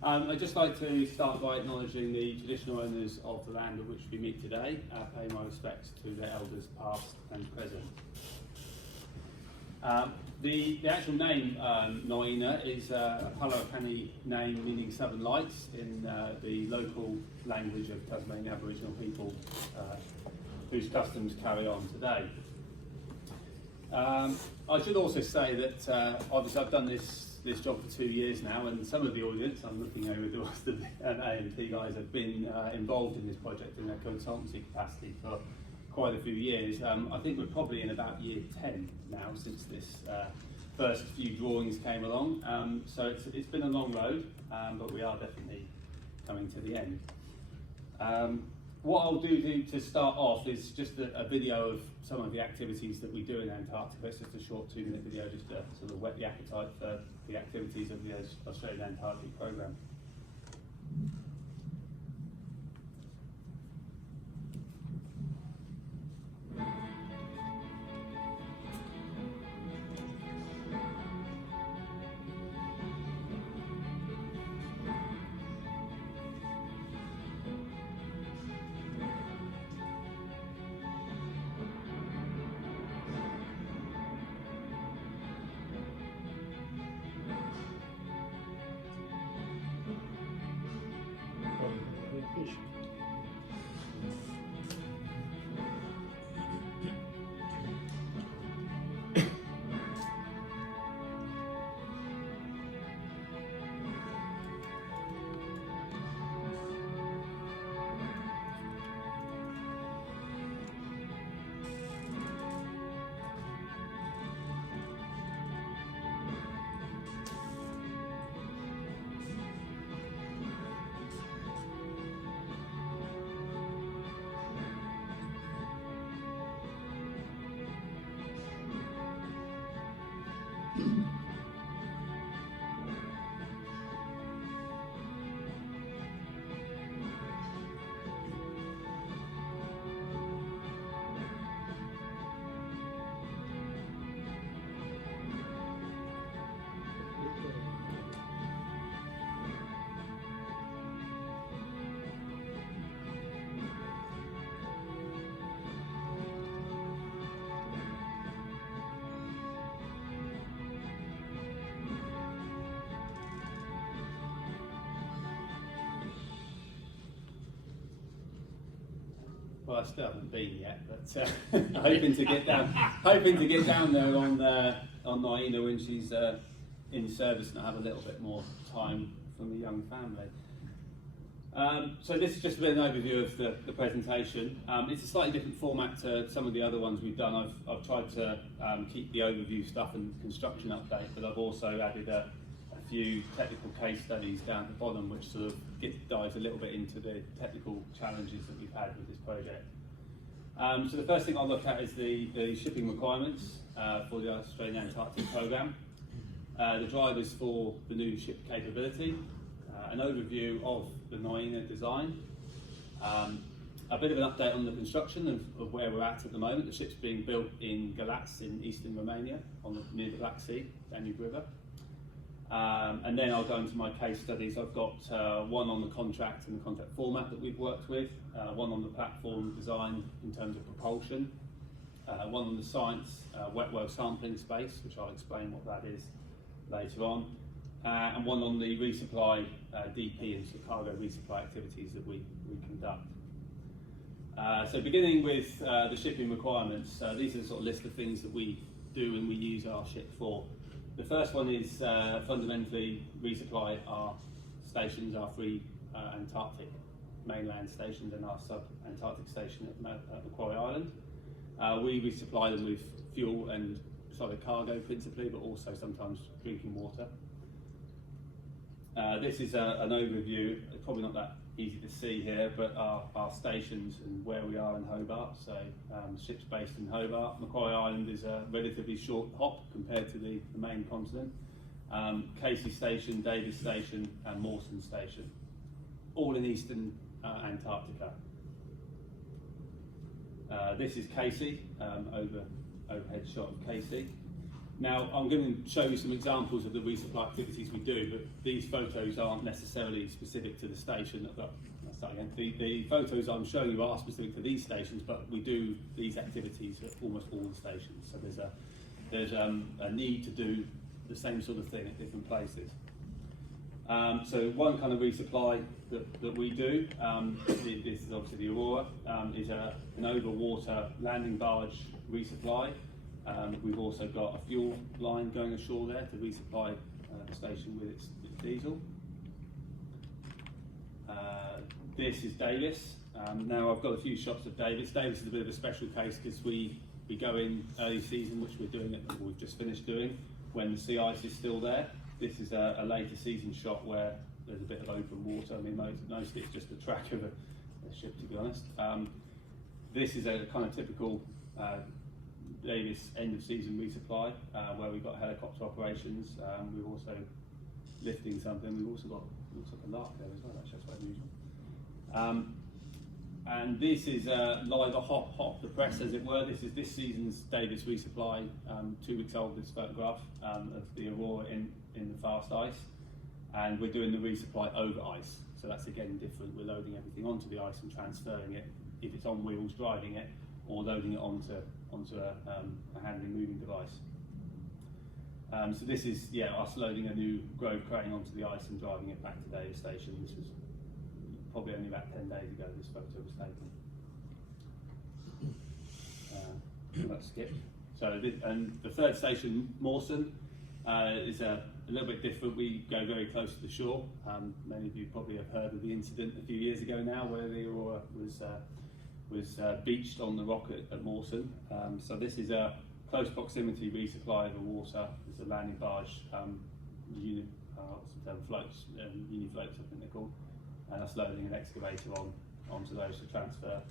I'd just like to start by acknowledging the traditional owners of the land on which we meet today. Pay my respects to their elders past and present. The actual name Nuyina is a Palawakani name meaning Southern Lights in the local language of Tasmanian Aboriginal people whose customs carry on today. I should also say that obviously I've done this job for 2 years now, and some of the audience, I'm looking over towards the A&T guys, have been involved in this project in their consultancy capacity for quite a few years. I think we're probably in about year 10 now since this first few drawings came along, so it's been a long road, but we are definitely coming to the end. What I'll do to start off is just a video of some of the activities that we do in Antarctica. It's just a short 2-minute video just to sort of whet the appetite for the activities of the Australian Antarctic Programme. Well, I still haven't been yet, but hoping to get down there on Nuyina when she's in service and I have a little bit more time from the young family. So this is just a bit of an overview of the presentation. It's a slightly different format to some of the other ones we've done. I've tried to keep the overview stuff and construction update, but I've also added a few technical case studies down at the bottom, which sort of dives a little bit into the technical challenges that we've had with this project. So the first thing I'll look at is the shipping requirements for the Australian Antarctic Programme, the drivers for the new ship capability, an overview of the Nuyina design, a bit of an update on the construction of where we're at the moment. The ship's being built in Galați in eastern Romania near the Black Sea, Danube River. And then I'll go into my case studies. I've got one on the contract and the contract format that we've worked with, one on the platform design in terms of propulsion, one on the science wet well sampling space, which I'll explain what that is later on, and one on the resupply DP and cargo resupply activities that we conduct. So beginning with the shipping requirements, these are the sort of list of things that we do and we use our ship for. The first one is fundamentally resupply our stations, our three Antarctic mainland stations and our sub-Antarctic station at Macquarie Island. We resupply them with fuel and solid cargo principally, but also sometimes drinking water. This is an overview. It's probably not that easy to see here, but our stations and where we are in Hobart. So the ship's based in Hobart. Macquarie Island is a relatively short hop compared to the main continent. Casey Station, Davis Station and Mawson Station, all in eastern Antarctica. This is Casey, overhead shot of Casey. Now, I'm going to show you some examples of the resupply activities we do, but these photos aren't necessarily specific to the station. Let's start again. The photos I'm showing you are specific to these stations, but we do these activities at almost all the stations. So there's a need to do the same sort of thing at different places. So one kind of resupply that we do, this is obviously the Aurora, is an overwater landing barge resupply. We've also got a fuel line going ashore there to resupply the station with its diesel. This is Davis. Now I've got a few shots of Davis. Davis is a bit of a special case because we go in early season, which we've just finished doing, when the sea ice is still there. This is a later season shot where there's a bit of open water. I mean, mostly it's just the track of a ship, to be honest. This is a kind of typical Davis end of season resupply where we've got helicopter operations. We've also lifting something. We've also got, looks like a lark there as well. That's quite unusual. And this is live hot the press, as it were. This is this season's Davis resupply. 2 weeks old, this photograph of the Aurora in the fast ice, and we're doing the resupply over ice. So that's again different. We're loading everything onto the ice and transferring it, if it's on wheels, driving it, or loading it onto a handling moving device. So this is us loading a new Grove crane onto the ice and driving it back to Davis Station. This was probably only about 10 days ago this photo was taken. Let's skip. So and the third station, Mawson, is a little bit different. We go very close to the shore. Many of you probably have heard of the incident a few years ago now where the Aurora was beached on the rock at Mawson. So this is a close proximity resupply of the water. It's a landing barge, floats, unifloats I think they're called, and that's loading an excavator onto those to transfer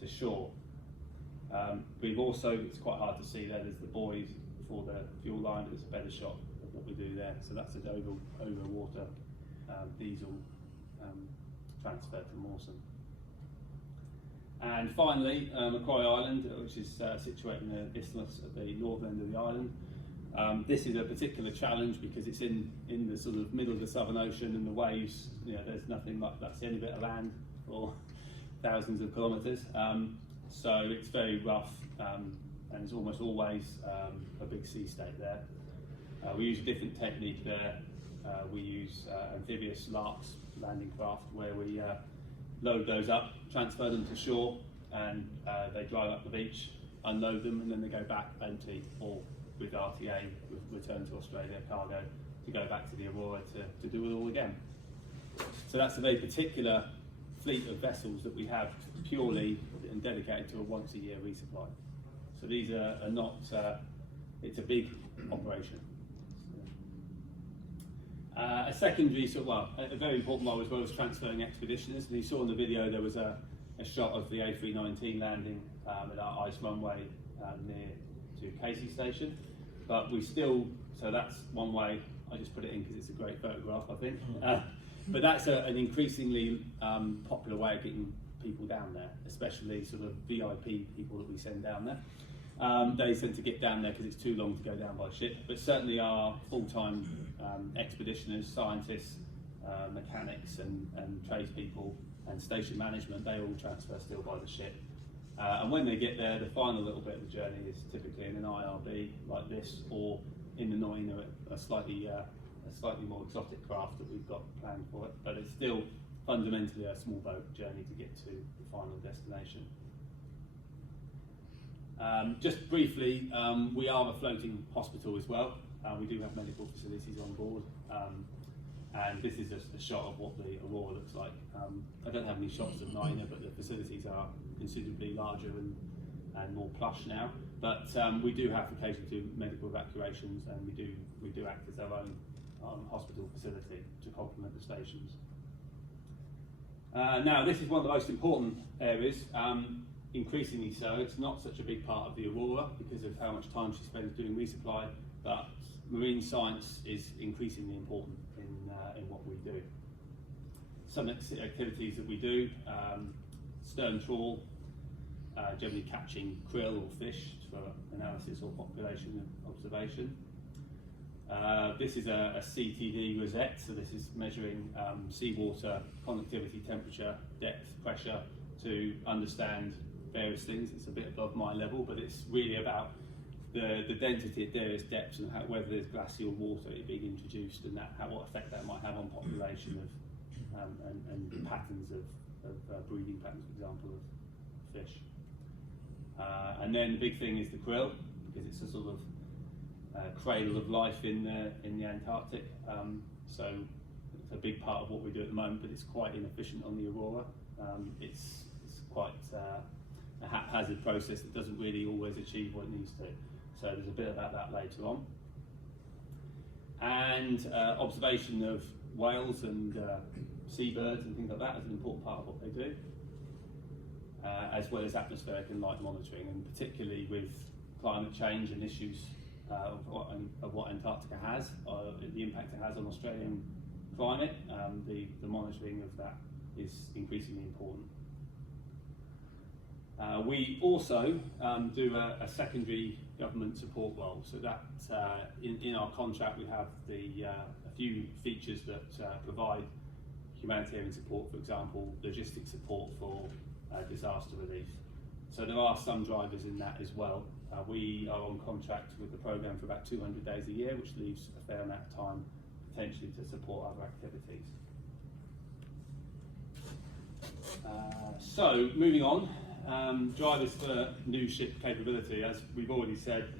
to shore. We've also, it's quite hard to see there, there's the buoys for the fuel line, but it's a better shot of what we do there. So that's an over water diesel transfer to Mawson. And finally, Macquarie Island, which is situated in the isthmus at the northern end of the island. This is a particular challenge because it's in the sort of middle of the Southern Ocean, and the waves, there's nothing like that's the only bit of land for thousands of kilometres. So it's very rough, and it's almost always a big sea state there. We use a different technique there. We use amphibious larks landing craft where we load those up, transfer them to shore, and they drive up the beach, unload them, and then they go back empty, or with RTA, return to Australia cargo, to go back to the Aurora to do it all again. So that's a very particular fleet of vessels that we have purely and dedicated to a once a year resupply. So these are not, it's a big operation. A secondary, a very important one as well as transferring expeditioners. And you saw in the video there was a shot of the A319 landing at our ice runway near to Casey Station. But we still, so that's one way, I just put it in because it's a great photograph, I think. But that's an increasingly popular way of getting people down there, especially sort of VIP people that we send down there. They tend to get down there because it's too long to go down by ship, but certainly our full-time expeditioners, scientists, mechanics and tradespeople and station management, they all transfer still by the ship. And when they get there, the final little bit of the journey is typically in an IRB like this, or in the Nuyina, a slightly more exotic craft that we've got planned for it, but it's still fundamentally a small boat journey to get to the final destination. Just briefly, we are a floating hospital as well. We do have medical facilities on board, and this is just a shot of what the Aurora looks like. I don't have any shots of Nuyina, but the facilities are considerably larger and more plush now. But we do have occasionally do medical evacuations, and we do act as our own hospital facility to complement the stations. Now, this is one of the most important areas. Increasingly so. It's not such a big part of the Aurora because of how much time she spends doing resupply, but marine science is increasingly important in what we do. Some activities that we do, stern trawl, generally catching krill or fish for analysis or population observation. This is a CTD rosette, so this is measuring seawater conductivity, temperature, depth, pressure to understand various things. It's a bit above my level, but it's really about the density at various depths and whether there's glacial water being introduced and what effect that might have on population of and patterns of breeding patterns, for example, of fish. And then the big thing is the krill, because it's a sort of cradle of life in the Antarctic. So it's a big part of what we do at the moment, but it's quite inefficient on the Aurora. It's quite a haphazard process that doesn't really always achieve what it needs to. So there's a bit about that later on. And observation of whales and seabirds and things like that is an important part of what they do, as well as atmospheric and light monitoring, and particularly with climate change and issues of what Antarctica has, the impact it has on Australian climate. The monitoring of that is increasingly important. We also do a secondary government support role, so that in our contract we have a few features that provide humanitarian support, for example, logistic support for disaster relief. So there are some drivers in that as well. We are on contract with the programme for about 200 days a year, which leaves a fair amount of time potentially to support other activities. So moving on, drivers for new ship capability. As we've already said,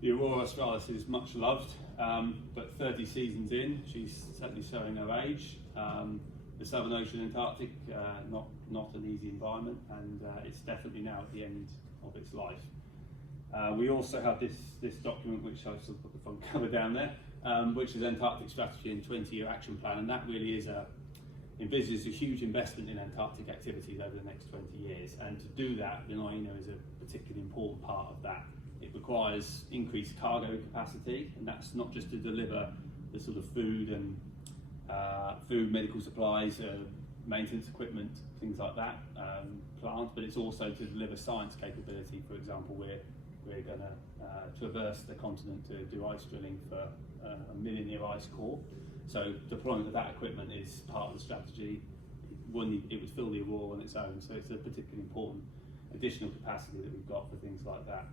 the Aurora Australis is much loved, but 30 seasons in, she's certainly showing her age. The Southern Ocean, Antarctic, not an easy environment, and it's definitely now at the end of its life. We also have this document, which I sort of put the front cover down there, which is Antarctic Strategy and 20-year Action Plan, and that really is envisages a huge investment in Antarctic activities over the next 20 years. And to do that, the Nuyina is a particularly important part of that. It requires increased cargo capacity, and that's not just to deliver the sort of food, medical supplies, maintenance equipment, things like that, plant, but it's also to deliver science capability. For example, we're going to traverse the continent to do ice drilling for a million-year ice core. So deployment of that equipment is part of the strategy. It would fill the Aurora on its own, so it's a particularly important additional capacity that we've got for things like that.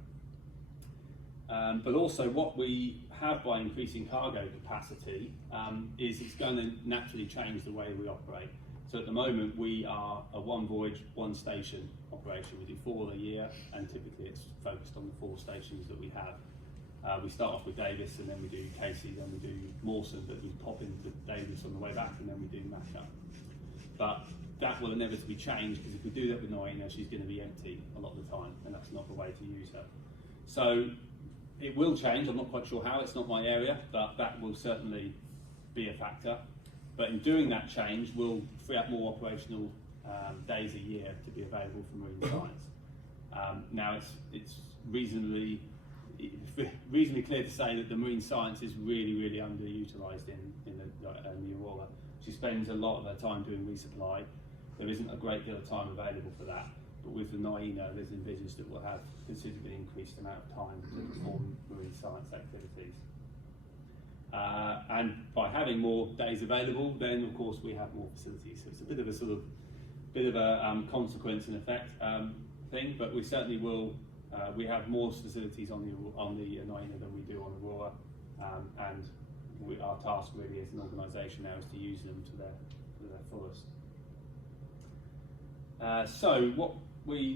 But also what we have by increasing cargo capacity is it's going to naturally change the way we operate. So at the moment we are a one voyage, one station operation. We do 4 a year, and typically it's focused on the 4 stations that we have. We start off with Davis, and then we do Casey, then we do Mawson, but we pop into Davis on the way back, and then we do Mashup. But that will inevitably change, because if we do that with Nuyina, she's going to be empty a lot of the time, and that's not the way to use her. So it will change. I'm not quite sure how. It's not my area, but that will certainly be a factor. But in doing that change, we'll free up more operational days a year to be available for marine science. Now it's reasonably clear to say that the marine science is really underutilised in the Aurora. She spends a lot of her time doing resupply. There isn't a great deal of time available for that. But with the Nuyina, there's envisaged that we'll have considerably increased amount of time to perform marine science activities. And by having more days available, then of course we have more facilities. So it's a bit of a consequence and effect thing, but we certainly will. We have more facilities on the Nuyina than we do on Aurora, and our task really as an organisation now is to use them to their fullest.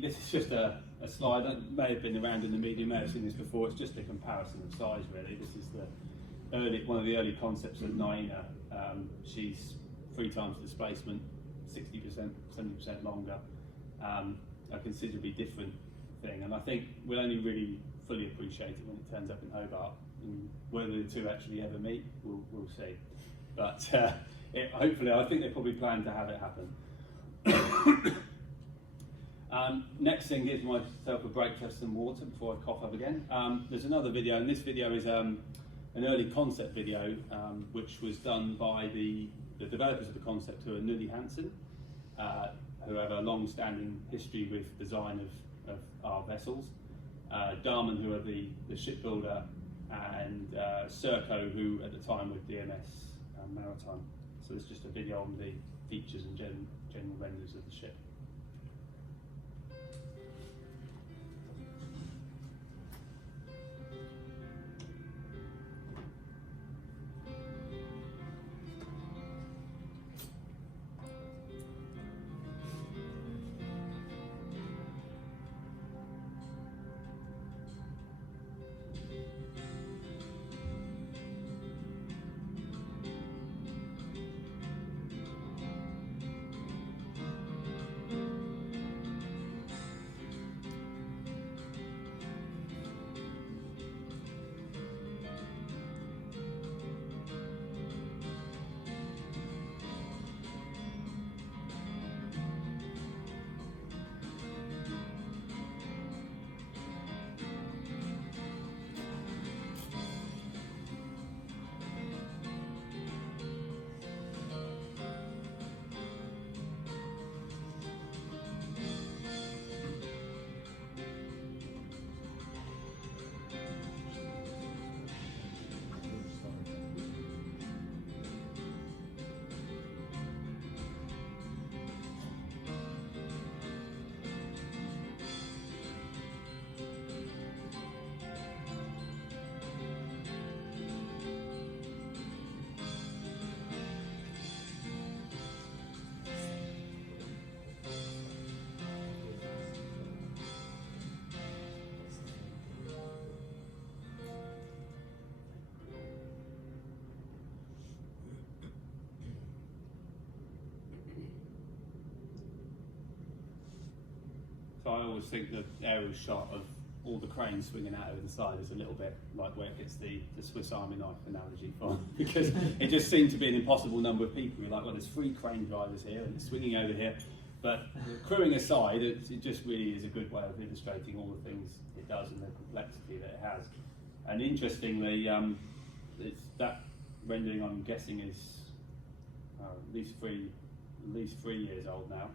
This is just a slide that may have been around in the media, may have seen this before. It's just a comparison of size, really. This is one of the early concepts of Nuyina. She's 3 times displacement, 60%, 70% longer, a considerably different thing. And I think we'll only really fully appreciate it when it turns up in Hobart. And whether the two actually ever meet, we'll see. But hopefully, I think they probably plan to have it happen. Next thing, give myself a break to have some water before I cough up again. There's another video, and this video is an early concept video, which was done by the developers of the concept, who are Nully Hansen, who have a long-standing history with design of our vessels. Darman, who are the shipbuilder, and Serco, who at the time were DMS Maritime. So it's just a video on the features and general renders of the ship. So I always think the aerial shot of all the cranes swinging out over the side is a little bit like where it gets the Swiss Army knife analogy from, because it just seemed to be an impossible number of people. You're like, well, there's 3 crane drivers here and they're swinging over here. But crewing aside, it just really is a good way of illustrating all the things it does and the complexity that it has. And interestingly, it's that rendering, I'm guessing, is at least three years old now.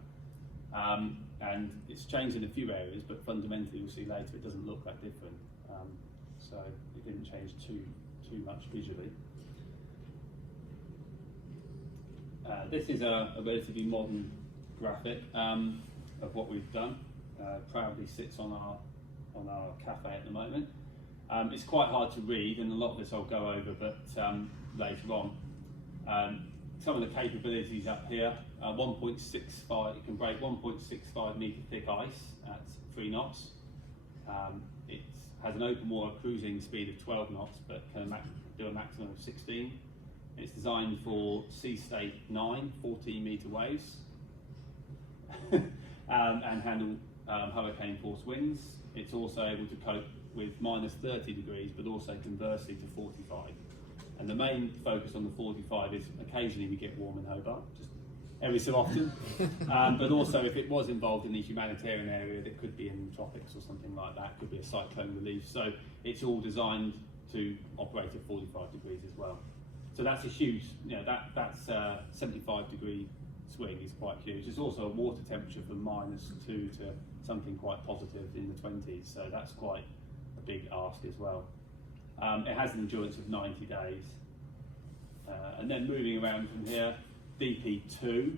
And it's changed in a few areas, but fundamentally you'll see later it doesn't look that different. So it didn't change too much visually. This is a relatively modern graphic of what we've done. Proudly sits on our cafe at the moment. It's quite hard to read, and a lot of this I'll go over, but later on. Some of the capabilities up here, 1.65, it can break 1.65 metre thick ice at 3 knots. It has an open water cruising speed of 12 knots, but can do a maximum of 16. It's designed for sea state 9, 14 metre waves, and handle hurricane force winds. It's also able to cope with minus 30 degrees, but also conversely to 45. And the main focus on the 45 is occasionally we get warm in Hobart, just every so often. But also if it was involved in the humanitarian area, that could be in the tropics or something like that, could be a cyclone relief. So it's all designed to operate at 45 degrees as well. So that's a huge, that's 75 degree swing is quite huge. There's also a water temperature from -2 to something quite positive in the 20s. So that's quite a big ask as well. It has an endurance of 90 days. And then moving around from here, DP2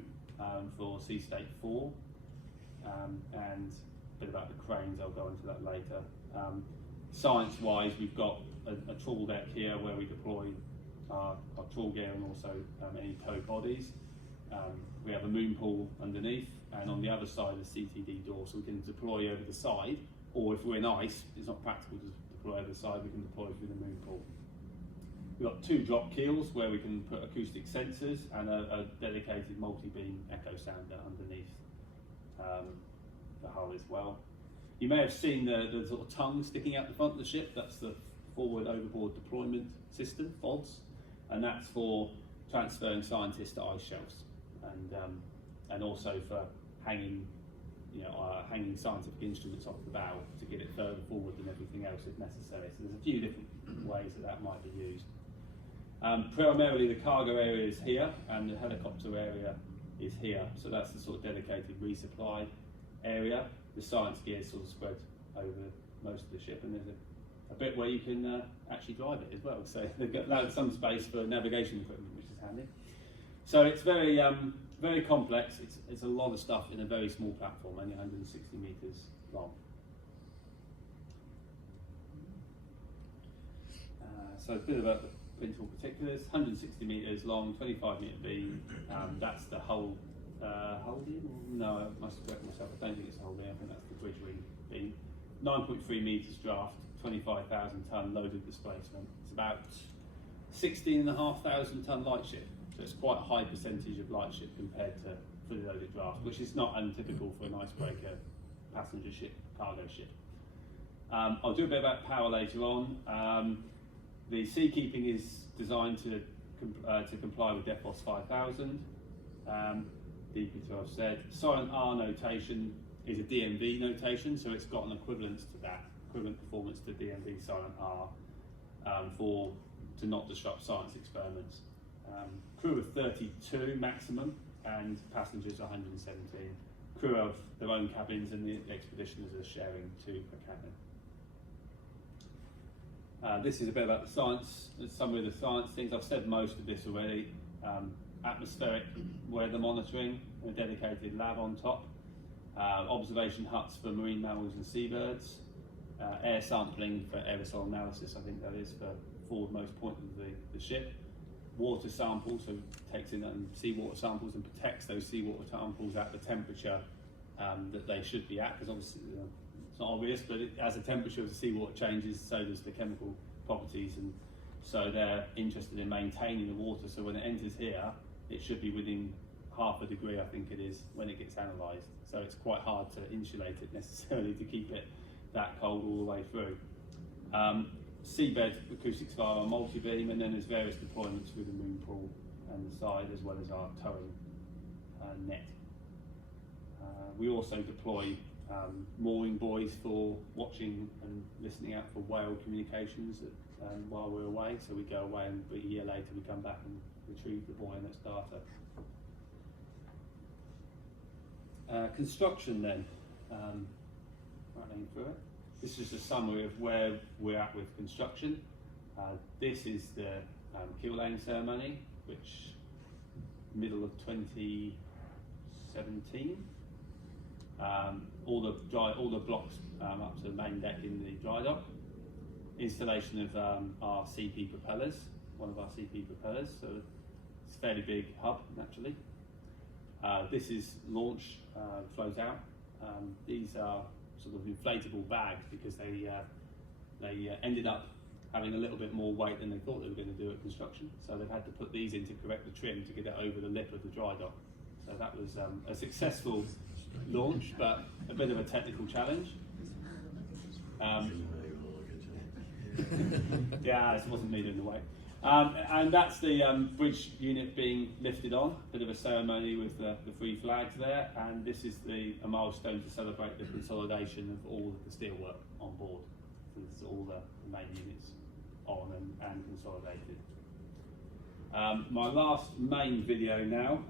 for Sea State 4. And a bit about the cranes, I'll go into that later. Science-wise, we've got a trawl deck here where we deploy our trawl gear and also any tow bodies. We have a moon pool underneath, and on the other side a CTD door, so we can deploy over the side, or if we're in ice, it's not practical to deploy over the side, we can deploy through the moon pool. We've got 2 drop keels where we can put acoustic sensors and a dedicated multi-beam echo sounder underneath the hull as well. You may have seen the sort of tongue sticking out the front of the ship. That's the forward overboard deployment system, FODS, and that's for transferring scientists to ice shelves, and also for hanging scientific instruments off the bow to get it further forward than everything else if necessary. So there's a few different ways that might be used. Primarily the cargo area is here and the helicopter area is here. So that's the sort of dedicated resupply area. the science gear sort of spread over most of the ship, and there's a bit where you can actually drive it as well. So they've got some space for navigation equipment, which is handy. So it's very very complex. It's a lot of stuff in a very small platform, only 160 meters long. So a bit about the principal particulars: 160 meters long, 25 meter beam. That's the whole beam. No, I must correct myself. I don't think it's the whole beam. I think that's the bridge ring beam. 9.3 meters draft, 25,000 ton loaded displacement. It's about 16,500 ton light ship. So it's quite a high percentage of light ship compared to fully loaded draft, which is not untypical for an icebreaker passenger ship, cargo ship. I'll do a bit about power later on. The seakeeping is designed to comply with DEFOS 5000. Deep into what I've said. Silent R notation is a DMV notation, so it's got an equivalence to that, equivalent performance to DMV Silent R to not disrupt science experiments. Crew of 32 maximum, and passengers 117. Crew have their own cabins, and the expeditioners are sharing a cabin. This is a bit about the science, a summary of the science things. I've said most of this already. Atmospheric weather monitoring, a dedicated lab on top. Observation huts for marine mammals and seabirds. Air sampling for aerosol analysis, I think that is for forwardmost point of the ship. Water samples, so takes in seawater samples and protects those seawater samples at the temperature that they should be at, because obviously it's not obvious, but as the temperature of the seawater changes, so does the chemical properties, and so they're interested in maintaining the water, so when it enters here, it should be within half a degree, I think it is, when it gets analysed. So it's quite hard to insulate it necessarily to keep it that cold all the way through. Seabed acoustics via a multi-beam, and then there's various deployments with the moon pool and the side, as well as our towing net. We also deploy mooring buoys for watching and listening out for whale communications while we're away. So we go away, and a year later we come back and retrieve the buoy and its data. Construction then, running through it. This is a summary of where we're at with construction. This is the keel laying ceremony, which middle of 2017. All the blocks up to the main deck in the dry dock. Installation of our CP propellers, one of our CP propellers. So it's a fairly big hub naturally. This is launch, flows out. These are sort of inflatable bags because they ended up having a little bit more weight than they thought they were going to do at construction. So they've had to put these in to correct the trim to get it over the lip of the dry dock. So that was a successful launch, but a bit of a technical challenge. Yeah, it wasn't me doing the weight. And that's the bridge unit being lifted on, bit of a ceremony with the three flags there, and this is a milestone to celebrate the consolidation of all of the steelwork on board. So this is all the main units on and consolidated. My last main video now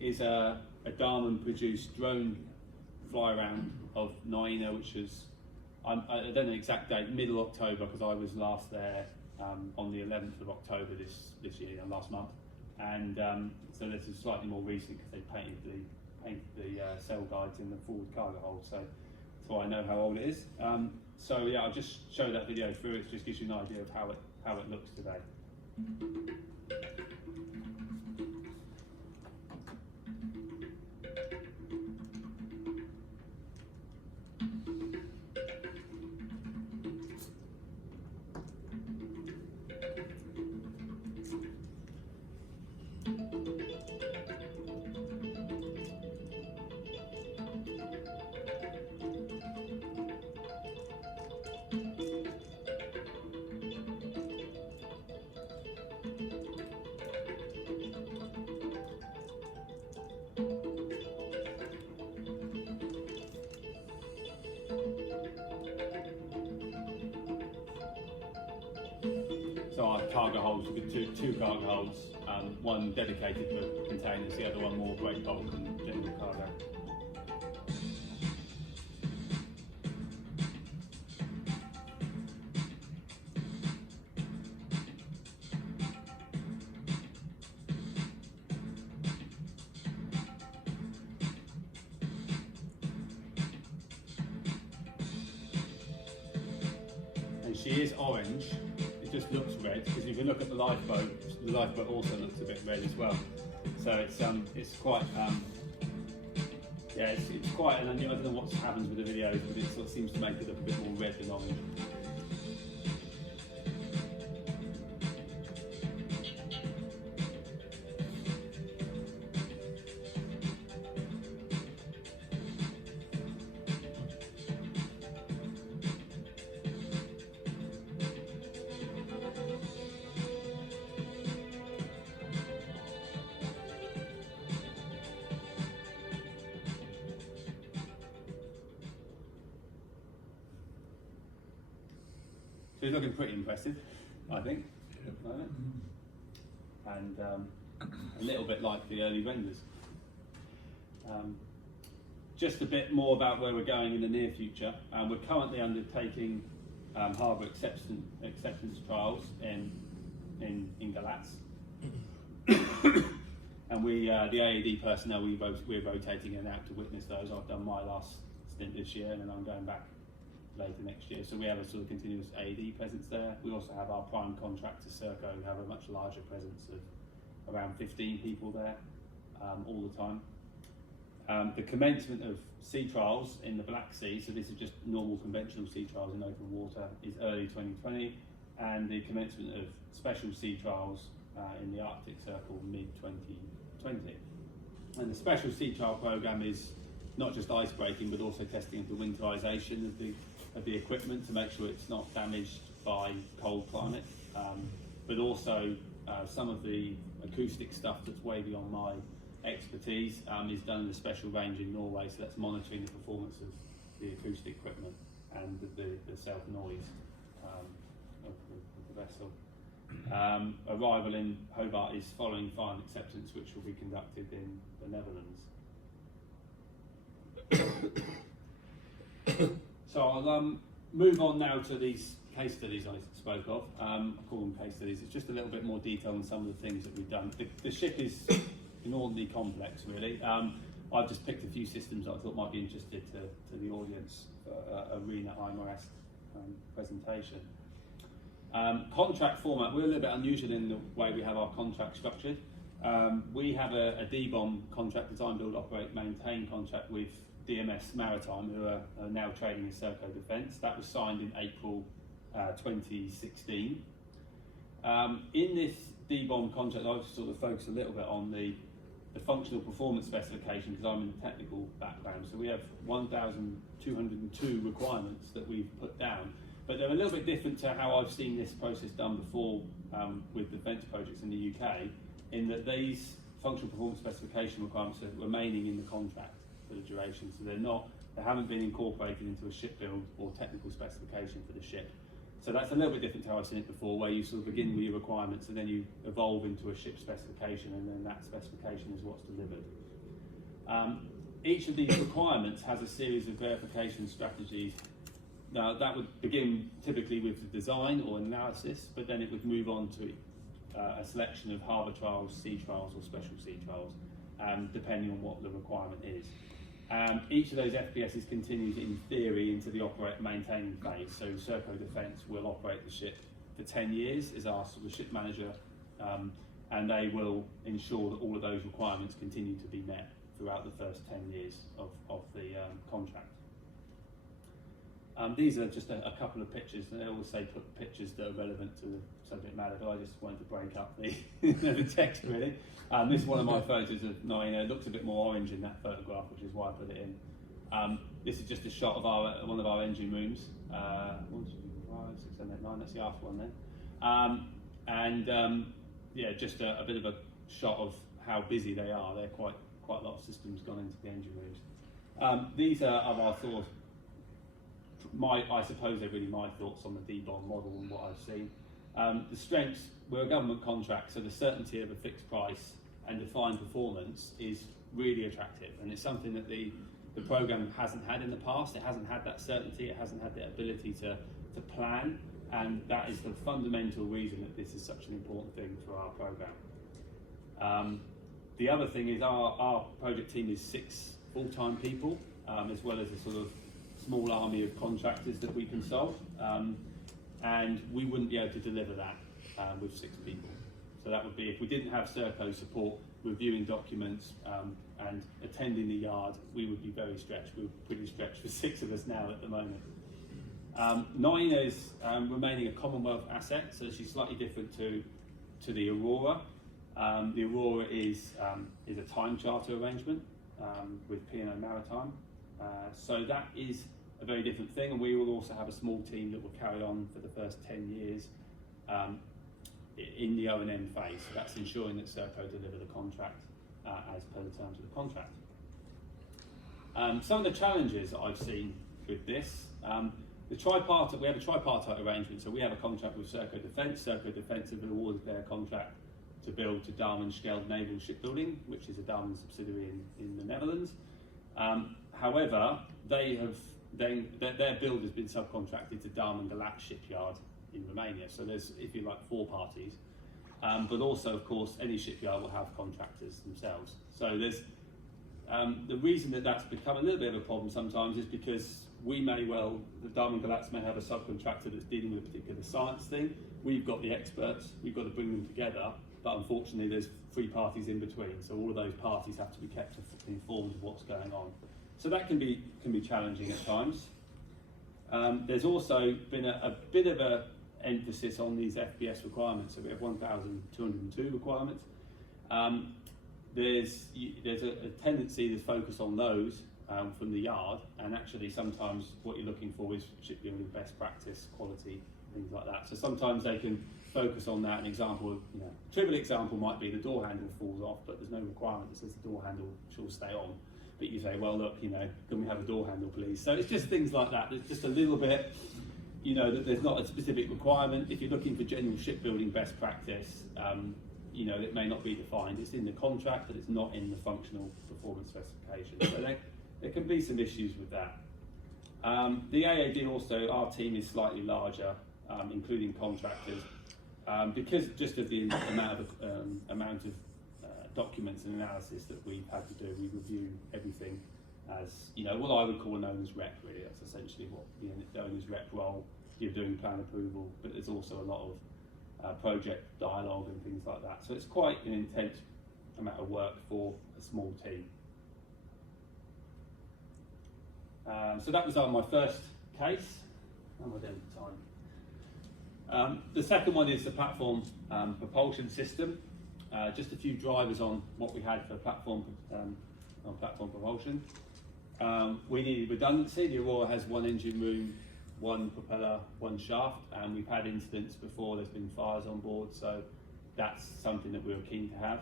is a Garmin produced drone fly around of Nuyina, which is, I don't know the exact date, middle October, because I was last there on the 11th of October this year, last month, and so this is slightly more recent because they painted the cell guides in the forward cargo hold, so I know how old it is. So yeah, I'll just show that video through. It just gives you an idea of how it looks today. So our cargo holds, we've got two cargo holds, one dedicated for containers, the other one more great bulk and general cargo. she is orange. It just looks red because if you look at the lifeboat also looks a bit red as well. So it's quite yeah, it's quite. And I don't know what happens with the videos, but it sort of seems to make it look a bit more red than orange. So he's looking pretty impressive, I think, and a little bit like the early renders. Just a bit more about where we're going in the near future. We're currently undertaking harbour acceptance trials in Galatz, and the AAD personnel we're rotating in and out to witness those. I've done my last stint this year, and then I'm going back later next year. So we have a sort of continuous AED presence there. We also have our prime contractor, Serco, who have a much larger presence of around 15 people there all the time. The commencement of sea trials in the Black Sea, so this is just normal conventional sea trials in open water, is early 2020, and the commencement of special sea trials in the Arctic Circle mid-2020. And the special sea trial programme is not just ice breaking, but also testing of the winterization of the equipment to make sure it's not damaged by cold climate, but also some of the acoustic stuff that's way beyond my expertise is done in a special range in Norway, so that's monitoring the performance of the acoustic equipment and the self-noise of the vessel. Arrival in Hobart is following final acceptance, which will be conducted in the Netherlands. So I'll move on now to these case studies I spoke of. I call them case studies. It's just a little bit more detail on some of the things that we've done. The ship is inordinately complex, really. I've just picked a few systems that I thought might be interested to the audience for a RENA IMOS presentation. Contract format, we're a little bit unusual in the way we have our contract structured. We have a DBOM contract, design, build, operate, maintain contract with DMS Maritime, who are now trading as Serco Defence. That was signed in April 2016. In this DBOM contract, I've sort of focused a little bit on the functional performance specification because I'm in the technical background. So we have 1,202 requirements that we've put down, but they're a little bit different to how I've seen this process done before with defence projects in the UK, in that these functional performance specification requirements are remaining in the contract for the duration, so they haven't been incorporated into a ship build or technical specification for the ship. So that's a little bit different to how I've seen it before, where you sort of begin with your requirements and then you evolve into a ship specification, and then that specification is what's delivered. Each of these requirements has a series of verification strategies. Now that would begin typically with the design or analysis, but then it would move on to a selection of harbour trials, sea trials or special sea trials, depending on what the requirement is. Each of those FPSs continues in theory into the operate maintaining phase. So Serco Defence will operate the ship for 10 years as our sort of ship manager, and they will ensure that all of those requirements continue to be met throughout the first 10 years of the contract. These are just a couple of pictures, and they always say put pictures that are relevant to the subject matter, but I just wanted to break up the text really. This is one of my photos of Nuyina. It looks a bit more orange in that photograph, which is why I put it in. This is just a shot of one of our engine rooms. 1, 2, 5, 6, 7, 8, 9, that's the after one then. Yeah, just a bit of a shot of how busy they are. They're quite a lot of systems gone into the engine rooms. These are our thoughts. I suppose they're really my thoughts on the DBOM model and what I've seen. The strengths, we're a government contract, so the certainty of a fixed price and defined performance is really attractive, and it's something that the programme hasn't had in the past. It hasn't had that certainty, it hasn't had the ability to plan, and that is the fundamental reason that this is such an important thing for our programme. The other thing is our project team is 6 full-time people, as well as a sort of small army of contractors that we consult. and we wouldn't be able to deliver that with 6 people. So that would be if we didn't have Serco support, reviewing documents and attending the yard, we would be very stretched. We're pretty stretched for 6 of us now at the moment. Nuyina is remaining a Commonwealth asset, so she's slightly different to the Aurora. The Aurora is a time charter arrangement with P&O Maritime, so that is a very different thing, and we will also have a small team that will carry on for the first 10 years in the O&M phase. So that's ensuring that Serco deliver the contract as per the terms of the contract. Some of the challenges that I've seen with this, we have a tripartite arrangement, so we have a contract with Serco Defence. Serco Defence have awarded their contract to build to Damen-Scheld Naval Shipbuilding, which is a Damen subsidiary in the Netherlands. However, their build has been subcontracted to Damen Galat shipyard in Romania. So there's, if you like, 4 parties. But also, of course, any shipyard will have contractors themselves. So there's the reason that that's become a little bit of a problem sometimes is because the Damen Galats may have a subcontractor that's dealing with a particular science thing. We've got the experts, we've got to bring them together, but unfortunately there's 3 parties in between, so all of those parties have to be kept informed of what's going on. So that can be challenging at times. There's also been a bit of an emphasis on these FPS requirements, so we have 1,202 requirements. There's a tendency to focus on those from the yard, and actually sometimes what you're looking for is shipbuilding best practice, quality, things like that. So sometimes they can focus on that. An example, trivial example might be the door handle falls off, but there's no requirement that says the door handle shall stay on. But you say, well, look, can we have a door handle, please? So it's just things like that. There's just a little bit, that there's not a specific requirement. If you're looking for general shipbuilding best practice, it may not be defined. It's in the contract, but it's not in the functional performance specification. So there can be some issues with that. The AAD also, our team is slightly larger, including contractors, because just of the amount of documents and analysis that we've had to do. We review everything as, what I would call an owner's rep, really. That's essentially what the owner's rep role. You're doing plan approval, but there's also a lot of project dialogue and things like that. So it's quite an intense amount of work for a small team. So that was my first case. How am I doing for time? The second one is the platform propulsion system. Just a few drivers on what we had for platform propulsion. We needed redundancy. The Aurora has 1 engine room, 1 propeller, 1 shaft, and we've had incidents before. There's been fires on board, so that's something that we were keen to have.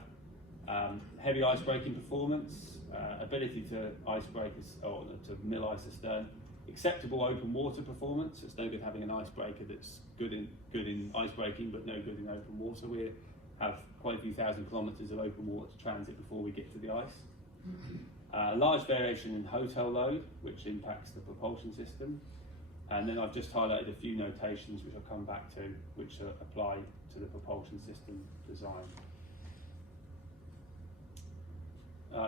Heavy ice breaking performance, ability to ice break or to mill ice astern. Acceptable open water performance. It's no good having an icebreaker that's good in ice breaking, but no good in open water. We have quite a few thousand kilometres of open water to transit before we get to the ice. Large variation in hotel load, which impacts the propulsion system. And then I've just highlighted a few notations which I'll come back to, which apply to the propulsion system design.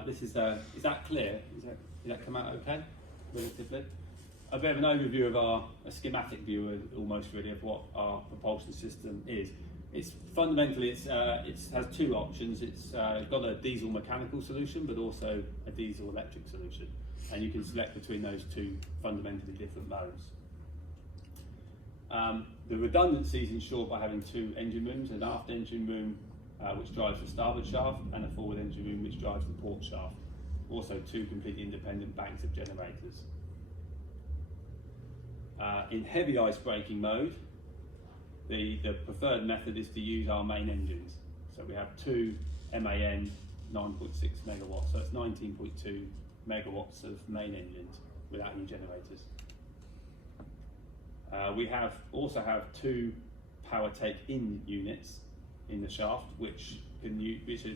Is that clear? Did that come out okay, relatively? A bit of an overview of a schematic view, almost really, of what our propulsion system is. It's fundamentally, it has 2 options. It's got a diesel mechanical solution, but also a diesel electric solution. And you can select between those 2 fundamentally different modes. The redundancy is ensured by having 2 engine rooms, an aft engine room which drives the starboard shaft, and a forward engine room which drives the port shaft. Also 2 completely independent banks of generators. In heavy ice breaking mode, the preferred method is to use our main engines. So we have 2 MAN 9.6 megawatts, so it's 19.2 megawatts of main engines without any generators. We also have 2 power take-in units in the shaft, which are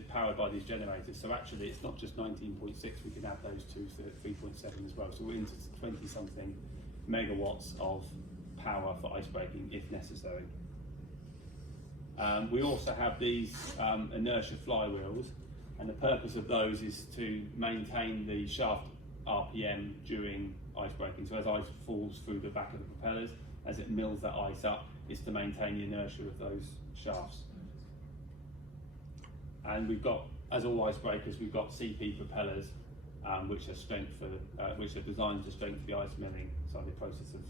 powered by these generators. So actually, it's not just 19.6. We can add those 2 to 3.7 as well. So we're into 20-something megawatts of power for ice breaking if necessary. We also have these inertia flywheels, and the purpose of those is to maintain the shaft RPM during ice breaking. So as ice falls through the back of the propellers, as it mills that ice up, is to maintain the inertia of those shafts. And we've got, as all icebreakers, we've got CP propellers, which are designed to strengthen the ice milling, so the process of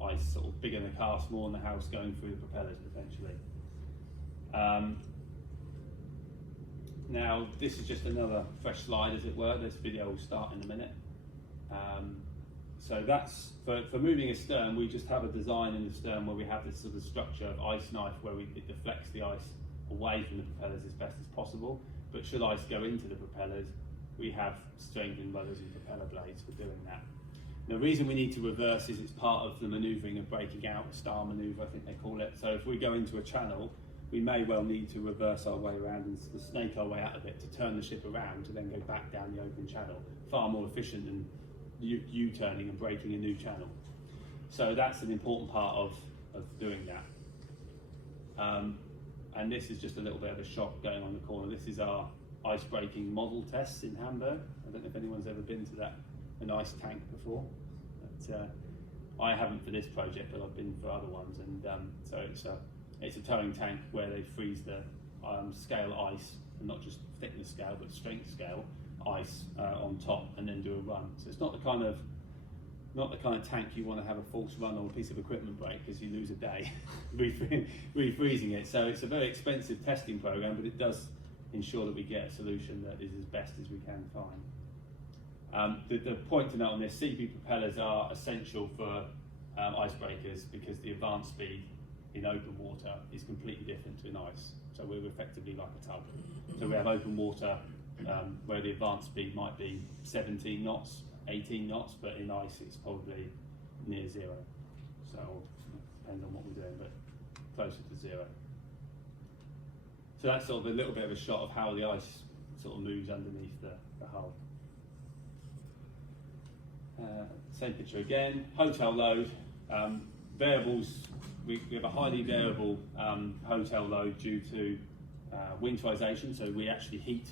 ice sort of bigger than the cast, more than the house, going through the propellers potentially. Now, this is just another fresh slide, as it were. This video will start in a minute. So that's, for moving a stern, we just have a design in the stern where we have this sort of structure of ice knife where it deflects the ice away from the propellers as best as possible. But should ice go into the propellers, we have strengthened rudders and propeller blades for doing that. The reason we need to reverse is it's part of the manoeuvring of breaking out, star manoeuvre, I think they call it. So if we go into a channel, we may well need to reverse our way around and sort of snake our way out of it to turn the ship around to then go back down the open channel. Far more efficient than U-turning and breaking a new channel. So that's an important part of doing that. And this is just a little bit of a shot going on the corner. This is our ice breaking model tests in Hamburg. I don't know if anyone's ever been to an ice tank before. But, I haven't for this project, but I've been for other ones. And so it's a towing tank where they freeze the scale ice, and not just thickness scale, but strength scale ice on top, and then do a run. So it's not the kind of tank you want to have a false run or a piece of equipment break because you lose a day refreezing it. So it's a very expensive testing program, but it does ensure that we get a solution that is as best as we can find. The point to note on this, CP propellers are essential for icebreakers because the advance speed in open water is completely different to in ice. So we're effectively like a tug. So we have open water where the advance speed might be 17 knots, 18 knots, but in ice it's probably near zero. So it depends on what we're doing, but closer to zero. So that's sort of a little bit of a shot of how the ice sort of moves underneath the hull. Same picture again, hotel load. Variables, we have a highly variable hotel load due to winterization, so we actually heat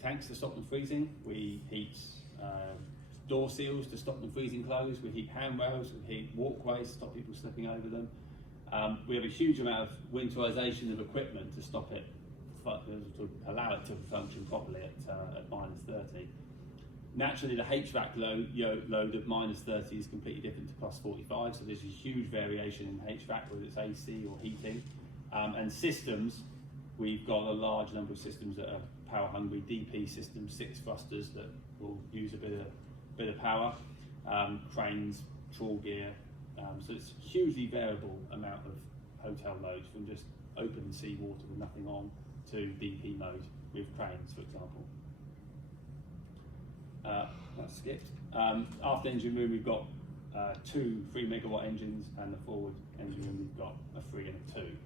tanks to stop them freezing. We heat door seals to stop them freezing closed. We heat handrails, we heat walkways to stop people slipping over them. We have a huge amount of winterization of equipment to stop it, to allow it to function properly at -30. Naturally, the HVAC load of -30 is completely different to +45, so there's a huge variation in HVAC, whether it's AC or heating. And systems, we've got a large number of systems that are power hungry. DP systems, 6 thrusters that will use a bit of power, cranes, trawl gear. So it's a hugely variable amount of hotel loads, from just open sea water with nothing on to DP mode with cranes, for example. That's skipped. After engine room, we've got 2 3 megawatt engines, and the forward engine room we've got a 3 and a 2.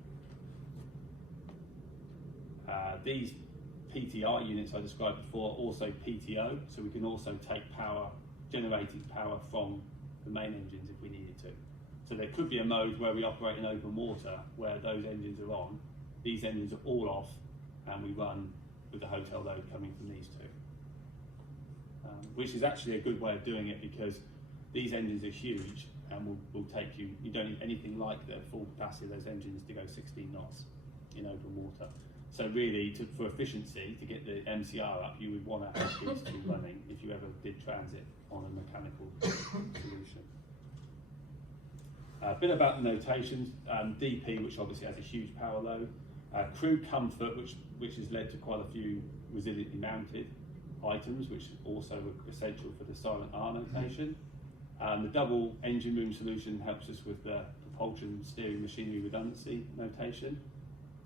These PTI units I described before are also PTO, so we can also take generated power from the main engines if we needed to. So there could be a mode where we operate in open water where those engines are on, these engines are all off, and we run with the hotel load coming from these 2. Which is actually a good way of doing it, because these engines are huge and will take you don't need anything like the full capacity of those engines to go 16 knots in open water. So really, for efficiency, to get the MCR up, you would want to have these 2 running if you ever did transit on a mechanical solution. A bit about the notations, DP, which obviously has a huge power load, crew comfort, which has led to quite a few resiliently mounted items, which also were essential for the silent R notation. The double engine room solution helps us with the propulsion steering machinery redundancy notation.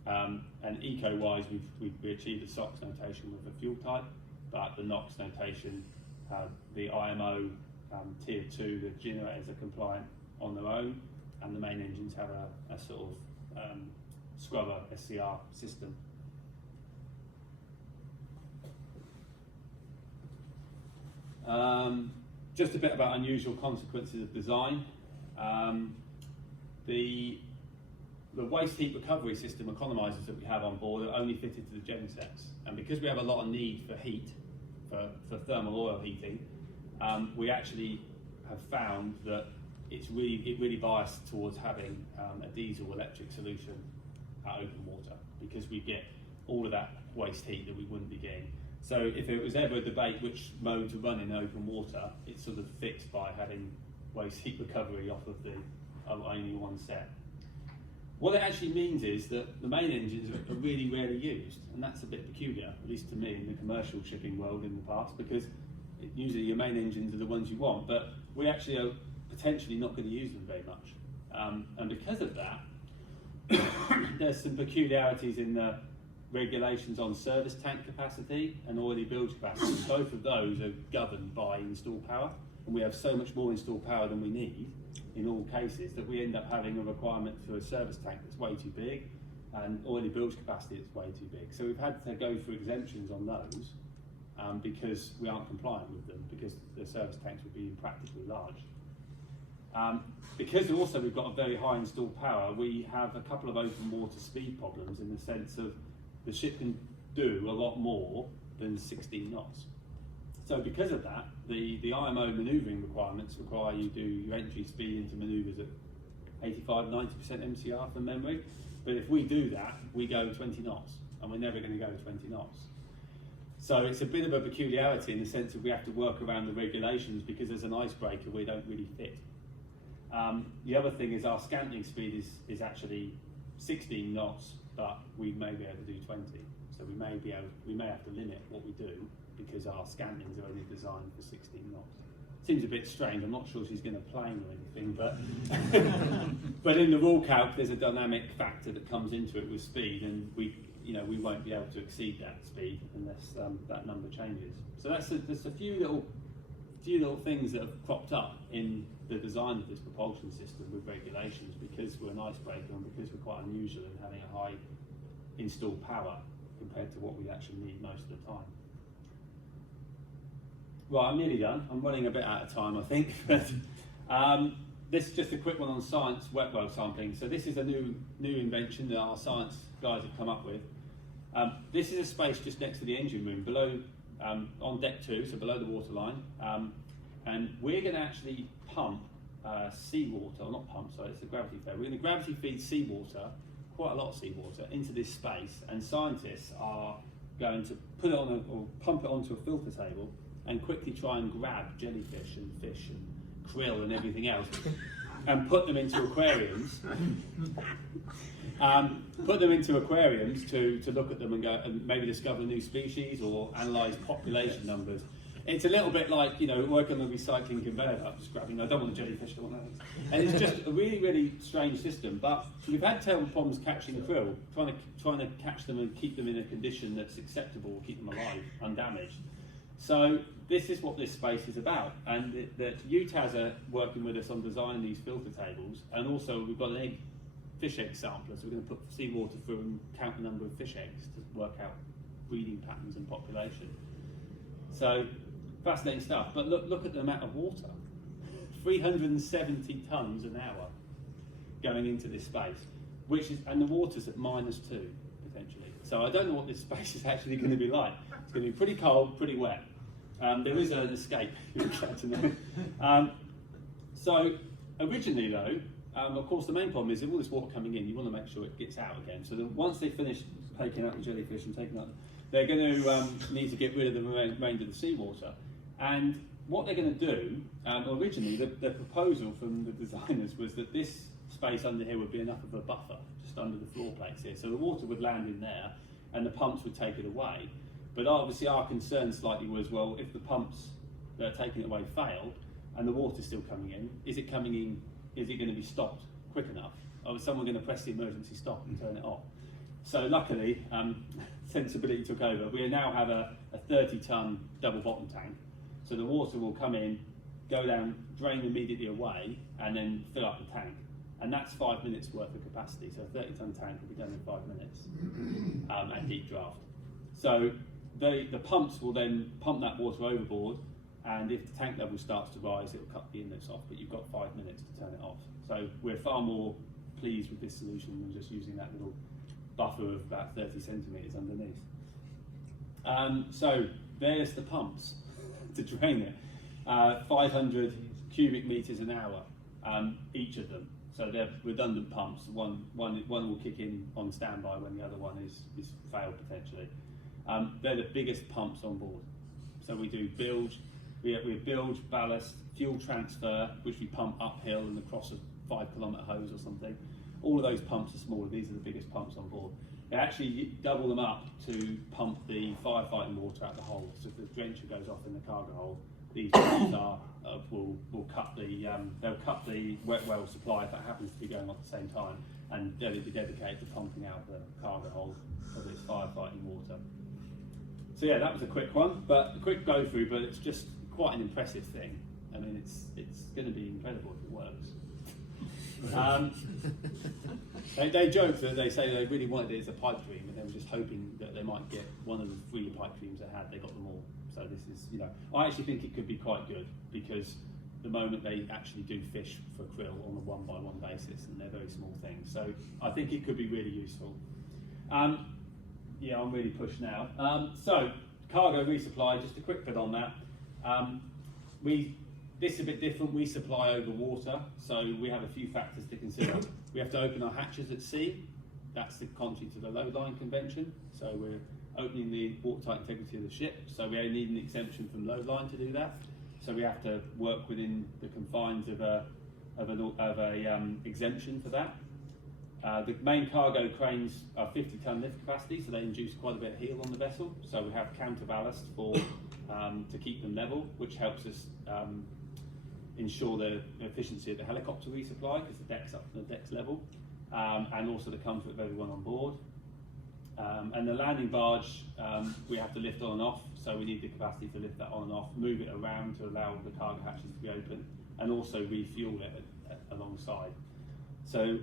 And eco-wise, we achieved the SOx notation with the fuel type, but the NOx notation, the IMO tier 2, the generators are compliant on their own, and the main engines have a sort of scrubber SCR system. Just a bit about unusual consequences of design. The waste heat recovery system economizers that we have on board are only fitted to the gensets, and because we have a lot of need for heat, for thermal oil heating, we actually have found that it really biased towards having a diesel electric solution at open water, because we get all of that waste heat that we wouldn't be getting. So if it was ever a debate which mode to run in open water, it's sort of fixed by having waste heat recovery off of the only one set. What it actually means is that the main engines are really rarely used, and that's a bit peculiar, at least to me in the commercial shipping world in the past, because usually your main engines are the ones you want, but we actually are potentially not going to use them very much. And because of that, there's some peculiarities in the regulations on service tank capacity and oily bilge capacity. Both of those are governed by installed power, and we have so much more installed power than we need in all cases that we end up having a requirement for a service tank that's way too big and oily bilge capacity that's way too big. So we've had to go through exemptions on those because we aren't compliant with them, because the service tanks would be impractically large. Because also we've got a very high installed power, we have a couple of open water speed problems in the sense of the ship can do a lot more than 16 knots. So because of that, the IMO manoeuvring requirements require you do your entry speed into manoeuvres at 85-90% MCR from memory. But if we do that, we go 20 knots, and we're never going to go 20 knots. So it's a bit of a peculiarity in the sense that we have to work around the regulations, because as an icebreaker we don't really fit. The other thing is our scantling speed is actually 16 knots, but we may be able to do 20. So we may have to limit what we do, because our scantlings are only designed for 16 knots. Seems a bit strange. I'm not sure she's going to plane or anything, but but in the rule calc, there's a dynamic factor that comes into it with speed, and we won't be able to exceed that speed unless that number changes. So there's a few little things that have cropped up in the design of this propulsion system with regulations, because we're an icebreaker and because we're quite unusual in having a high installed power compared to what we actually need most of the time. Right, I'm nearly done. I'm running a bit out of time, I think. But this is just a quick one on science wet well sampling. So this is a new invention that our science guys have come up with. This is a space just next to the engine room, below on deck 2, so below the waterline. And we're going to actually pump seawater, or not pump, sorry, it's a gravity feed. We're going to gravity feed seawater, quite a lot of seawater, into this space, and scientists are going to put it on or pump it onto a filter table and quickly try and grab jellyfish and fish and krill and everything else and put them into aquariums. To look at them and go and maybe discover a new species or analyse population numbers. It's a little bit like, work on the recycling conveyor belt, just grabbing, I don't want a jellyfish, I want that. And it's just a really, really strange system. But we've had terrible problems catching krill, trying to catch them and keep them in a condition that's acceptable, keep them alive, undamaged. So this is what this space is about. And that UTAS are working with us on designing these filter tables, and also we've got an fish egg sampler, so we're going to put seawater through and count the number of fish eggs to work out breeding patterns and population. So fascinating stuff. But look at the amount of water. 370 tonnes an hour going into this space, and the water's at -2 potentially. So I don't know what this space is actually going to be like. It's going to be pretty cold, pretty wet. There is an escape, so originally though, of course the main problem is if all this water coming in, you want to make sure it gets out again. So that once they finish taking out the jellyfish and taking out, they're going to need to get rid of the remainder of the seawater. And what they're going to do, originally the proposal from the designers was that this space under here would be enough of a buffer, just under the floor plates here. So the water would land in there and the pumps would take it away. But obviously our concern slightly was, well, if the pumps that are taking it away fail and the water's still coming in, is it going to be stopped quick enough? Or is someone going to press the emergency stop and turn it off? So luckily, sensibility took over. We now have a 30-tonne double bottom tank. So the water will come in, go down, drain immediately away, and then fill up the tank. And that's 5 minutes worth of capacity. So a 30-tonne tank will be done in 5 minutes at deep draft. So the pumps will then pump that water overboard, and if the tank level starts to rise, it will cut the inlets off, but you've got 5 minutes to turn it off. So we're far more pleased with this solution than just using that little buffer of about 30 centimetres underneath. So there's the pumps to drain it. 500 cubic metres an hour each of them. So they're redundant pumps. One will kick in on standby when the other one is failed potentially. They're the biggest pumps on board. So we do bilge, we bilge, ballast, fuel transfer, which we pump uphill and across a 5-kilometre hose or something. All of those pumps are smaller. These are the biggest pumps on board. They actually double them up to pump the firefighting water out the hold. So if the drencher goes off in the cargo hold, these pumps will cut they'll cut the wet well supply if that happens to be going on at the same time, and they'll be dedicated to pumping out the cargo hold of its firefighting water. So yeah, that was a quick one, but a quick go through, but it's just quite an impressive thing. I mean, it's going to be incredible if it works. They joke that they say they really wanted it as a pipe dream, and they were just hoping that they might get one of the 3 pipe dreams they had. They got them all. So this is, I actually think it could be quite good, because at the moment they actually do fish for krill on a 1-by-1 basis, and they're very small things. So I think it could be really useful. Yeah, I'm really pushed now. So cargo resupply, just a quick bit on that. This is a bit different. We supply over water, so we have a few factors to consider. We have to open our hatches at sea. That's the contrary to the load line convention. So we're opening the watertight integrity of the ship. So we only need an exemption from load line to do that. So we have to work within the confines of an exemption for that. The main cargo cranes are 50-ton lift capacity, so they induce quite a bit of heel on the vessel. So we have counterballast to keep them level, which helps us ensure the efficiency of the helicopter resupply, because the deck's level, and also the comfort of everyone on board. And the landing barge, we have to lift on and off, so we need the capacity to lift that on and off, move it around to allow the cargo hatches to be open, and also refuel it alongside. So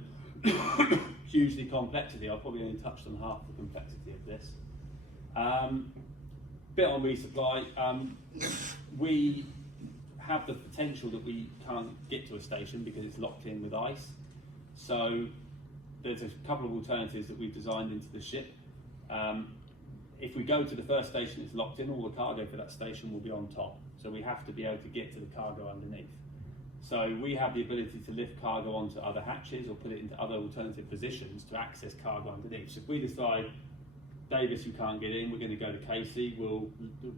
hugely complexity. I've probably only touched on half the complexity of this. Bit on resupply. We have the potential that we can't get to a station because it's locked in with ice. So there's a couple of alternatives that we've designed into the ship. If we go to the first station that's locked in, all the cargo for that station will be on top. So we have to be able to get to the cargo underneath. So we have the ability to lift cargo onto other hatches or put it into other alternative positions to access cargo underneath. So if we decide, Davis, you can't get in, we're going to go to Casey,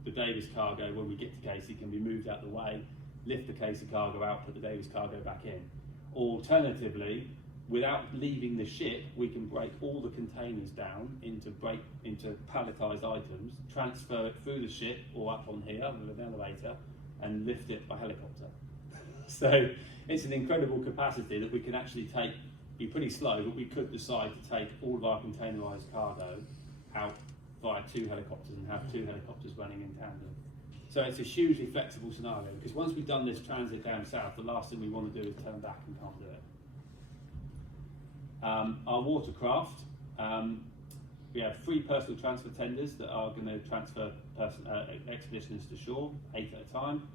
the Davis cargo, when we get to Casey, can be moved out the way, lift the Casey cargo out, put the Davis cargo back in. Alternatively, without leaving the ship, we can break all the containers down into palletized items, transfer it through the ship or up on here with an elevator, and lift it by helicopter. So it's an incredible capacity that we can actually take, be pretty slow, but we could decide to take all of our containerized cargo out via 2 helicopters and have 2 helicopters running in tandem. So it's a hugely flexible scenario, because once we've done this transit down south, the last thing we want to do is turn back and can't do it. Our watercraft, we have 3 personal transfer tenders that are going to transfer expeditioners to shore, 8 at a time.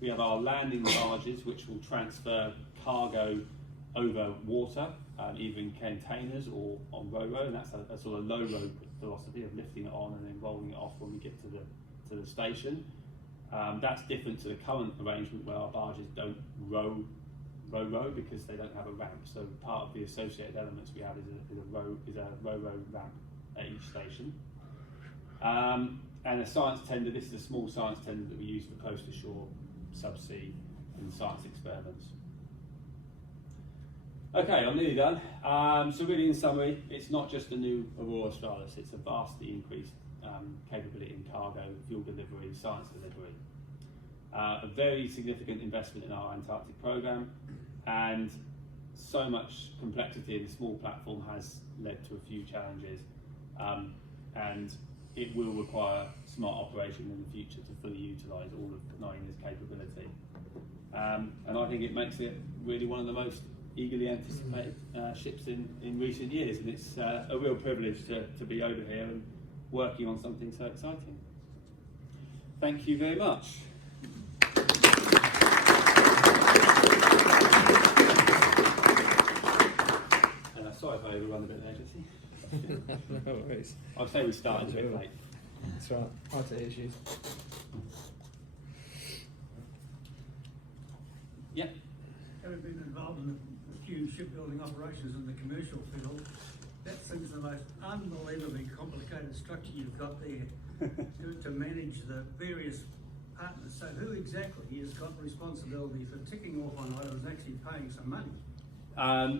We have our landing barges, which will transfer cargo over water, either in containers or on ro-ro, and that's a sort of low-ro philosophy of lifting it on and then rolling it off when we get to the station. That's different to the current arrangement where our barges don't row because they don't have a ramp. So part of the associated elements we have is a ro-ro ramp at each station. And a science tender, this is a small science tender that we use for close to shore, subsea and science experiments. Okay, I'm nearly done. So really in summary, it's not just a new Aurora Australis, it's a vastly increased capability in cargo, fuel delivery, science delivery. A very significant investment in our Antarctic program, and so much complexity in a small platform has led to a few challenges, and it will require smart operation in the future to fully utilise all of Nuyina's capability. And I think it makes it really one of the most eagerly anticipated ships in recent years, and it's a real privilege to be over here and working on something so exciting. Thank you very much. Sorry if I overrun a bit there, Jesse. No worries. I'll say we started a bit late. That's right. IT issues. Yep. Having been involved few shipbuilding operations in the commercial field. That seems the most unbelievably complicated structure you've got there to manage the various partners. So who exactly has got responsibility for ticking off on items and actually paying some money?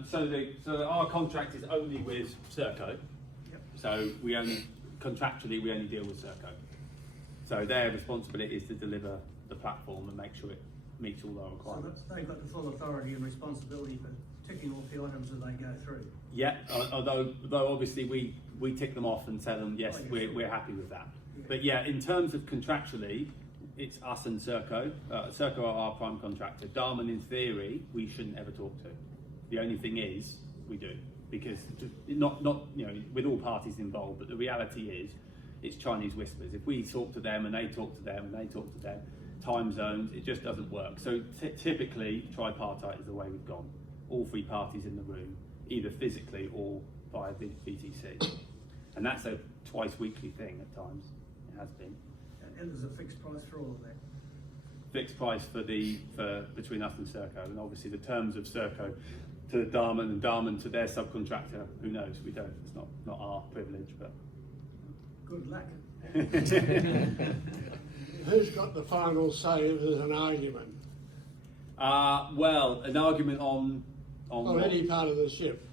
So our contract is only with Serco. Yep. So contractually we only deal with Serco. So their responsibility is to deliver the platform and make sure it meets all our requirements. So they've got the full authority and responsibility for ticking off the items that they go through. Yeah, although obviously we tick them off and tell them yes, we're happy with that. Yeah. But yeah, in terms of contractually, it's us and Serco. Serco are our prime contractor. Darman, in theory, we shouldn't ever talk to. The only thing is we do, because not with all parties involved. But the reality is, it's Chinese whispers. If we talk to them and they talk to them and they talk to them, time zones, it just doesn't work. So typically, tripartite is the way we've gone. All three parties in the room, either physically or via VTC. And that's a twice weekly thing at times. It has been. And there's a fixed price for all of that. Fixed price for between us and Serco, and obviously the terms of Serco to Darman and Darman to their subcontractor. Who knows? We don't. It's not our privilege, but. Good luck. Who's got the final say if there's an argument? Well, an argument on any part of the ship.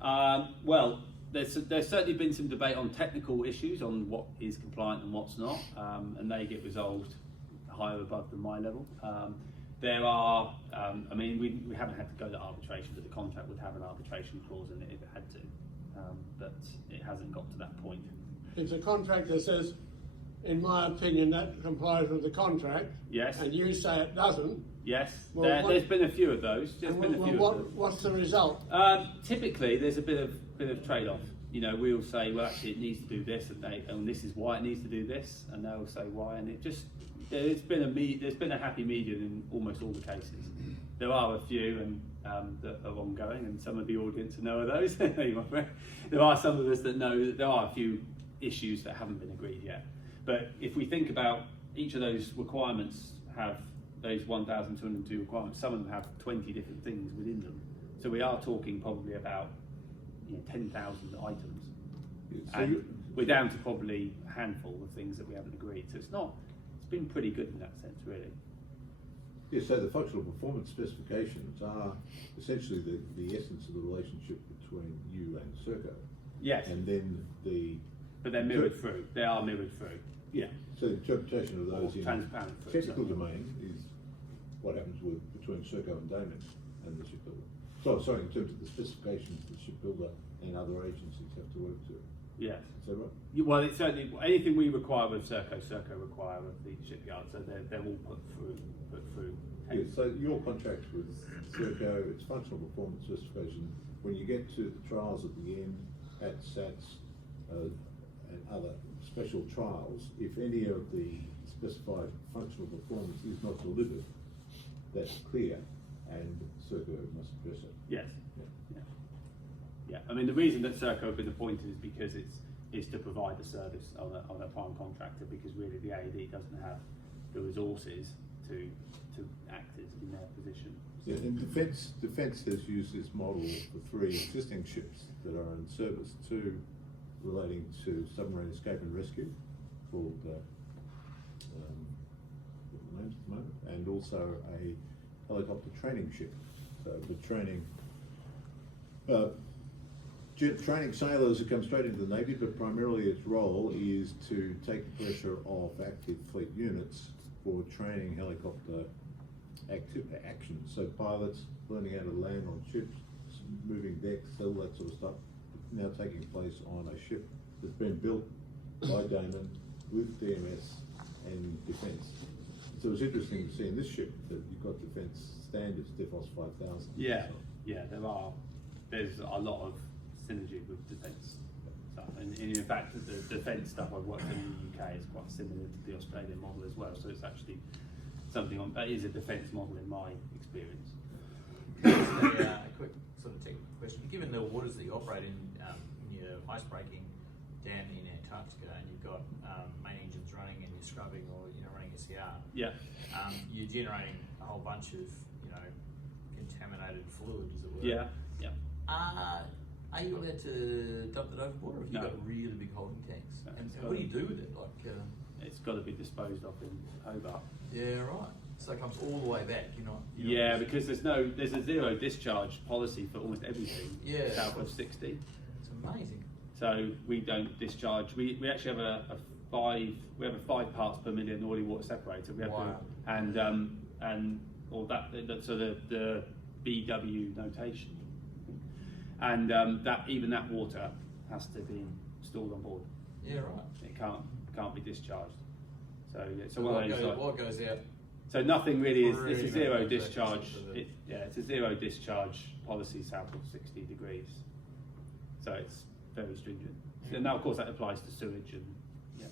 Well, there's certainly been some debate on technical issues on what is compliant and what's not, and they get resolved higher above than my level. There are, I mean, we haven't had to go to arbitration, but the contract would have an arbitration clause in it if it had to, but it hasn't got to that point. If the contractor says, in my opinion, that complies with the contract, yes, and you say it doesn't, yes, well, there's been a few of those. What's the result? Typically, there's a bit of trade-off. You know, we'll say, well, actually, it needs to do this, and this is why it needs to do this, and they'll say why, and it just there's been a happy medium in almost all the cases. There are a few that are ongoing, and some of the audience know of those. There are some of us that know that there are a few issues that haven't been agreed yet. But if we think about each of those requirements have those 1,202 requirements, some of them have 20 different things within them. So we are talking probably about 10,000 items. And we're down to probably a handful of things that we haven't agreed. So it's been pretty good in that sense, really. Yeah, so the functional performance specifications are essentially the essence of the relationship between you and Serco. Yes. And then But they're mirrored through. They are mirrored through. Yeah. So the interpretation of those in transparent technical domain is what happens between Serco and Damon and the shipbuilder. Sorry, in terms of the specifications the shipbuilder and other agencies have to work to. Yes. Is that right? Well, it's certainly anything we require with Serco require of the shipyard. So they're all put through. Yeah, so your contract with Serco, its functional performance specification, when you get to the trials at the end, at SATs and other special trials, if any of the specified functional performance is not delivered, that's clear, and Serco must address it. Yes. Yeah. I mean, the reason that Serco have been appointed is because it's to provide the service on a prime contractor, because really the AED doesn't have the resources to act as in their position. Yeah, and Defence has used this model for 3 existing ships that are in service, 2 relating to submarine escape and rescue, called names at the moment, and also a helicopter training ship. So for training training sailors who come straight into the Navy, but primarily its role is to take the pressure off active fleet units for training helicopter action. So pilots learning how to land on ships, moving decks, all that sort of stuff, now taking place on a ship that's been built by Damon with DMS and Defence. So it's interesting to see in this ship that you've got Defence standards, DEFOS 5000. Yeah, there's a lot of synergy with Defence stuff, and in fact the Defence stuff I've worked in the UK is quite similar to the Australian model as well, so it's actually something that is a Defence model in my experience. A quick sort of technical question. Given the waters that you operate in your icebreaking down in Antarctica, and you've got main engines running and you're scrubbing or running SCR, yeah, you're generating a whole bunch of contaminated fluid, as it were. Yeah, yeah. Are you allowed to dump that overboard, or have you No. got really big holding tanks? No, And it's what do you got- do with it? Like, It's got to be disposed of in Hobart. yeah, right. So it comes all the way back. You're not. Yeah, because there's a zero discharge policy for almost everything Yeah. south of 60. It's amazing. So we don't discharge. We actually have a 5 parts per million oily water separator. We have Wow. and all that. So the BW notation, and that water has to be stored on board. Yeah, right. It can't be discharged. So yeah, so So one what of those, goes, like- what goes out? so nothing really is. Pretty It's a much zero goes back discharge. into the- It's a zero discharge policy south of 60 degrees. So it's very stringent. So now, of course, that applies to sewage and yeah.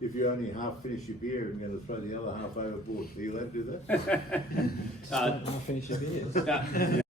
If you only half finish your beer and going to throw the other half overboard, are you allowed to do that? Just don't finish your beers. that-